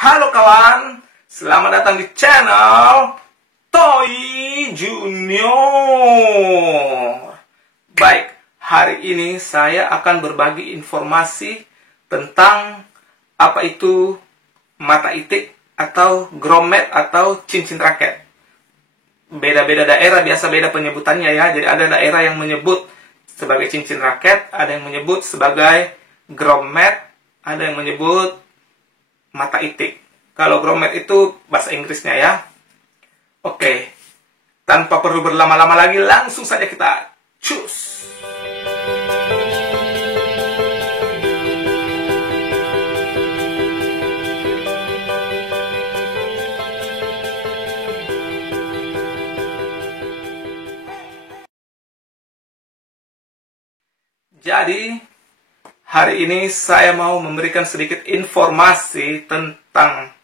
Halo kawan, selamat datang di channel Toy Junior. Baik, hari ini saya akan berbagi informasi tentang apa itu mata itik atau grommet atau cincin raket. Beda-beda daerah biasa beda penyebutannya ya. Jadi ada daerah yang menyebut sebagai cincin raket, ada yang menyebut sebagai grommet, ada yang menyebut mata itik. Kalau grommet itu bahasa Inggrisnya ya. Oke, tanpa perlu berlama-lama lagi, langsung saja kita cus. Jadi, hari ini saya mau memberikan sedikit informasi tentang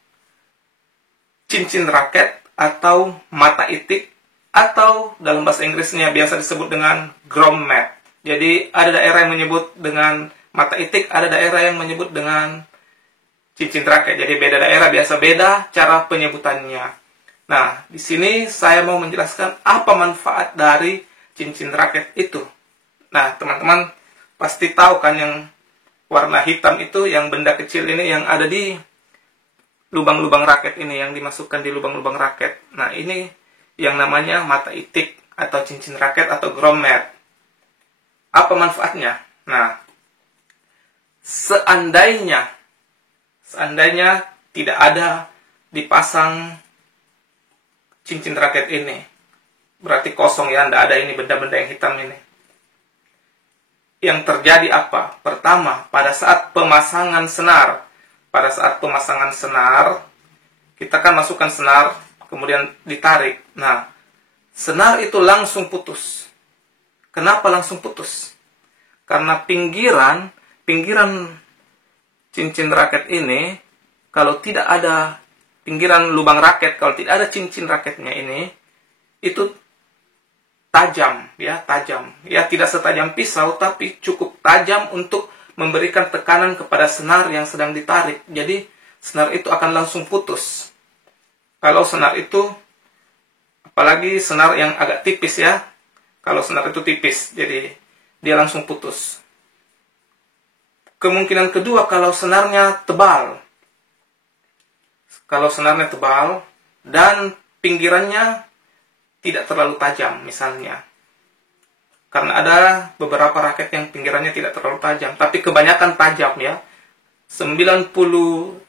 cincin raket atau mata itik, atau dalam bahasa Inggrisnya biasa disebut dengan grommet. Jadi ada daerah yang menyebut dengan mata itik, ada daerah yang menyebut dengan cincin raket. Jadi beda daerah biasa beda cara penyebutannya. Nah, di sini saya mau menjelaskan apa manfaat dari cincin raket itu. Nah, teman-teman pasti tahu kan yang warna hitam itu, yang benda kecil ini yang ada di lubang-lubang raket ini, yang dimasukkan di lubang-lubang raket. Nah, ini yang namanya mata itik atau cincin raket atau grommet. Apa manfaatnya? Nah, seandainya tidak ada dipasang cincin raket ini, berarti kosong ya, tidak ada ini benda-benda yang hitam ini. Yang terjadi apa? Pertama, pada saat pemasangan senar, kita kan masukkan senar, kemudian ditarik. Nah, senar itu langsung putus. Kenapa langsung putus? Karena pinggiran cincin raket ini, kalau tidak ada pinggiran lubang raket, kalau tidak ada cincin raketnya ini, itu tajam. Ya, tidak setajam pisau, tapi cukup tajam untuk memberikan tekanan kepada senar yang sedang ditarik. Jadi, senar itu akan langsung putus. Kalau senar itu, apalagi senar yang agak tipis ya, kalau senar itu tipis, jadi dia langsung putus. Kemungkinan kedua, kalau senarnya tebal. Kalau senarnya tebal dan pinggirannya tidak terlalu tajam misalnya. Karena ada beberapa raket yang pinggirannya tidak terlalu tajam, tapi kebanyakan tajam ya. 95%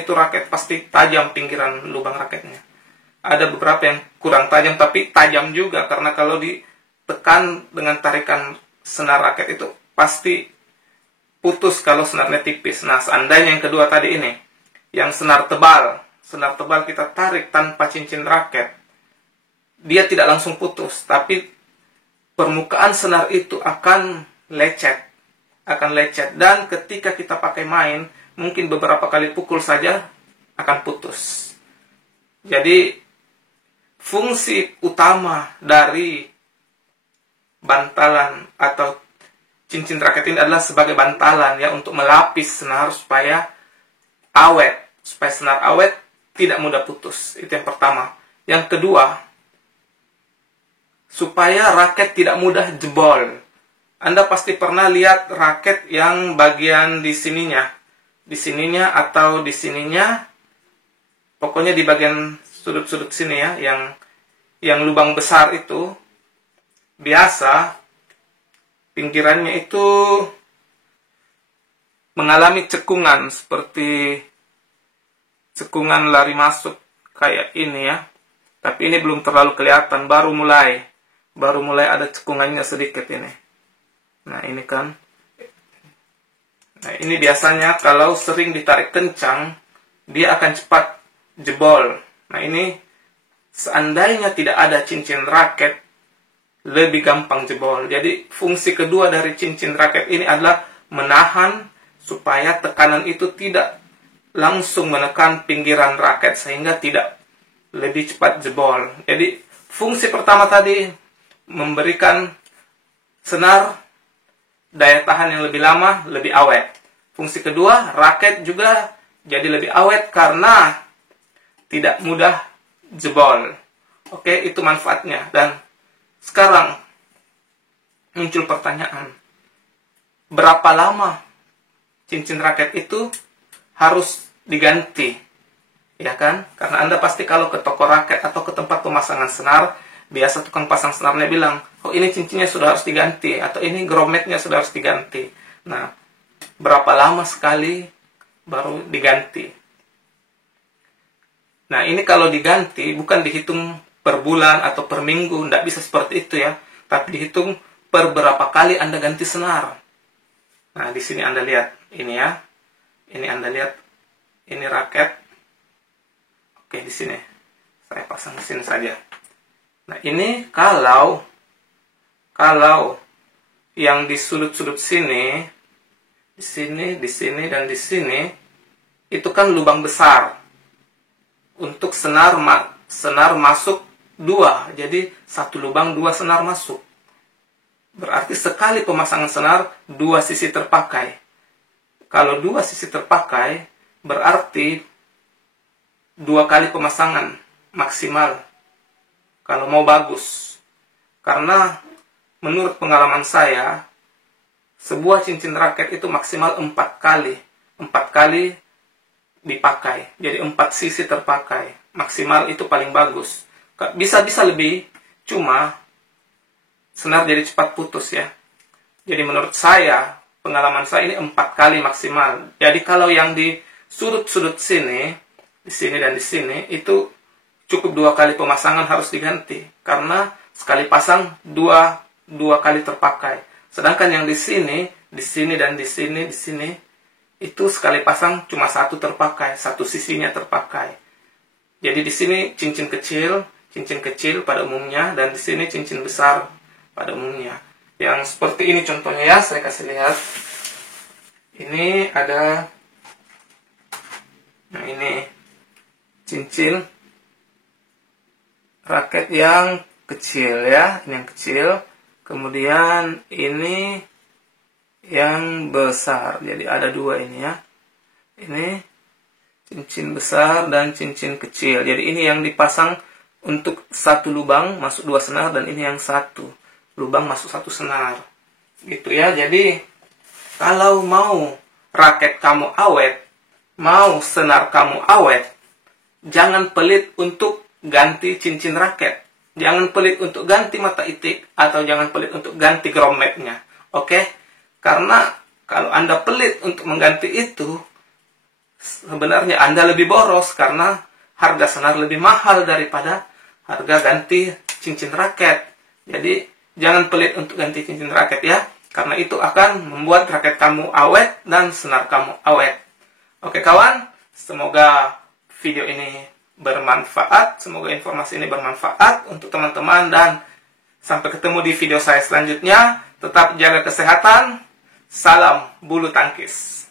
itu raket pasti tajam pinggiran lubang raketnya. Ada beberapa yang kurang tajam, tapi tajam juga, karena kalau ditekan dengan tarikan senar raket itu pasti putus kalau senarnya tipis. Nah, seandainya yang kedua tadi ini, yang senar tebal kita tarik tanpa cincin raket, dia tidak langsung putus, tapi permukaan senar itu akan lecet, dan ketika kita pakai main, mungkin beberapa kali pukul saja akan putus. Jadi fungsi utama dari bantalan atau cincin raket ini adalah sebagai bantalan ya, untuk melapis senar supaya awet, supaya senar awet, tidak mudah putus. Itu yang pertama. Yang kedua, supaya raket tidak mudah jebol. Anda pasti pernah lihat raket yang bagian di sininya atau di sininya, pokoknya di bagian sudut-sudut sini ya, yang lubang besar itu, biasa pinggirannya itu mengalami cekungan, seperti cekungan lari masuk kayak ini ya. Tapi ini belum terlalu kelihatan, baru mulai ada cekungannya sedikit ini. Nah, ini kan. Nah, ini biasanya kalau sering ditarik kencang, dia akan cepat jebol. Nah, ini seandainya tidak ada cincin raket, lebih gampang jebol. Jadi, fungsi kedua dari cincin raket ini adalah menahan supaya tekanan itu tidak langsung menekan pinggiran raket sehingga tidak lebih cepat jebol. Jadi, fungsi pertama tadi memberikan senar daya tahan yang lebih lama, lebih awet. Fungsi kedua, raket juga Jadi lebih awet karena tidak mudah jebol. Oke, itu manfaatnya. Dan sekarang muncul pertanyaan, berapa lama cincin raket itu harus diganti? Ya kan? Karena Anda pasti kalau ke toko raket atau ke tempat pemasangan senar, biasa tukang pasang senarnya bilang, oh ini cincinnya sudah harus diganti, atau ini grommetnya sudah harus diganti. Nah, berapa lama sekali baru diganti? Nah, ini kalau diganti bukan dihitung per bulan atau per minggu, tidak bisa seperti itu ya. Tapi dihitung per berapa kali Anda ganti senar. Nah, di sini Anda lihat ini ya. Ini Anda lihat, ini raket. Oke, di sini. Saya pasang di sini saja. Nah, ini kalau yang di sudut-sudut sini, di sini, dan di sini, itu kan lubang besar. Untuk senar masuk 2. Jadi, satu lubang 2 senar masuk. Berarti sekali pemasangan senar, 2 sisi terpakai. Kalau 2 sisi terpakai, berarti 2 kali pemasangan maksimal. Kalau mau bagus. Karena menurut pengalaman saya, sebuah cincin raket itu maksimal 4 kali. 4 kali dipakai. Jadi 4 sisi terpakai. Maksimal itu paling bagus. Bisa lebih, cuma senar jadi cepat putus ya. Jadi menurut saya, pengalaman saya ini 4 kali maksimal. Jadi kalau yang di sudut-sudut sini, di sini dan di sini, itu cukup 2 kali pemasangan harus diganti. Karena sekali pasang 2 kali terpakai. Sedangkan yang di sini dan di sini, itu sekali pasang cuma 1 terpakai, 1 sisinya terpakai. Jadi di sini cincin kecil pada umumnya, dan di sini cincin besar pada umumnya. Yang seperti ini contohnya ya, saya kasih lihat. Ini ada, nah ini cincin raket yang kecil ya, ini yang kecil. Kemudian ini yang besar. Jadi ada 2 ini ya. Ini cincin besar dan cincin kecil. Jadi ini yang dipasang untuk 1 lubang masuk 2 senar, dan ini yang 1 lubang masuk 1 senar. Gitu ya. Jadi kalau mau raket kamu awet, mau senar kamu awet, jangan pelit untuk ganti cincin raket. Jangan pelit untuk ganti mata itik, atau jangan pelit untuk ganti grommetnya. Oke? Karena kalau Anda pelit untuk mengganti itu, sebenarnya Anda lebih boros, karena harga senar lebih mahal daripada harga ganti cincin raket. Jadi jangan pelit untuk ganti cincin raket ya, karena itu akan membuat raket kamu awet dan senar kamu awet. Oke kawan, semoga video ini bermanfaat, semoga informasi ini bermanfaat untuk teman-teman, dan sampai ketemu di video saya selanjutnya. Tetap jaga kesehatan, salam bulu tangkis.